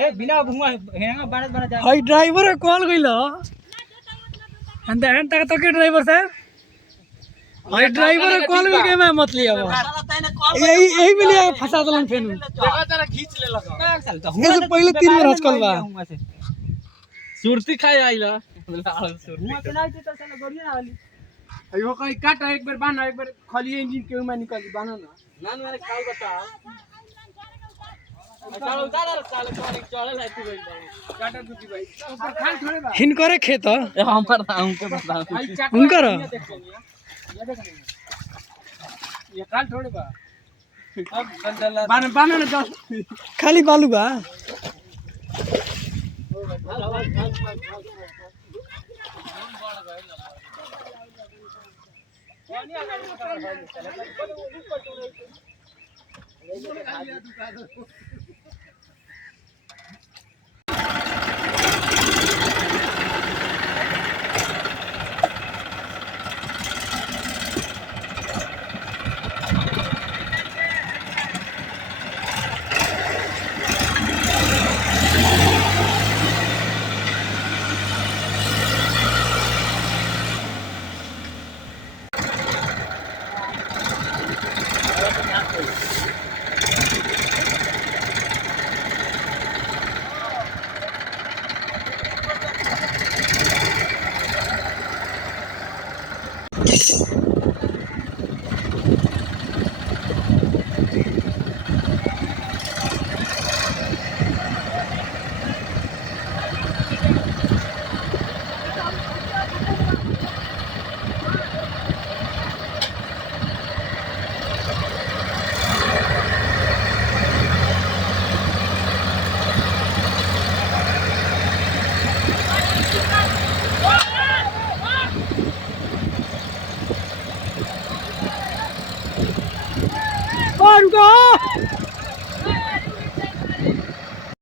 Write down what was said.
बिना भुंगा हेंगा बारत बना जा हाई ड्राइवर कॉल गइलो अंत एंड तक तो के ड्राइवर साहब हाई ड्राइवर कॉल भी के मैं मत लिया यही मिलिया फंसा दलन फेनु देखा तेरा खींच ले लगा इससे पहले 3 बार हचकल बा सुरती खाए आइला हुआ के नहीं तो साला गड़िया ना वाली अयो कहीं काट एक बार बाना एक बार खाली इंजन के में निकाल बाना नान वाले खाल बता चलो उतार साले कौन चढ़ल है तू भाई काटा दूती भाई ऊपर खाल थोड़े बा हिन करे खेत हम पर हमके बता उनकर ये काल थोड़े बा अब गंदला बाना बाना ना खाली बालू बा रुको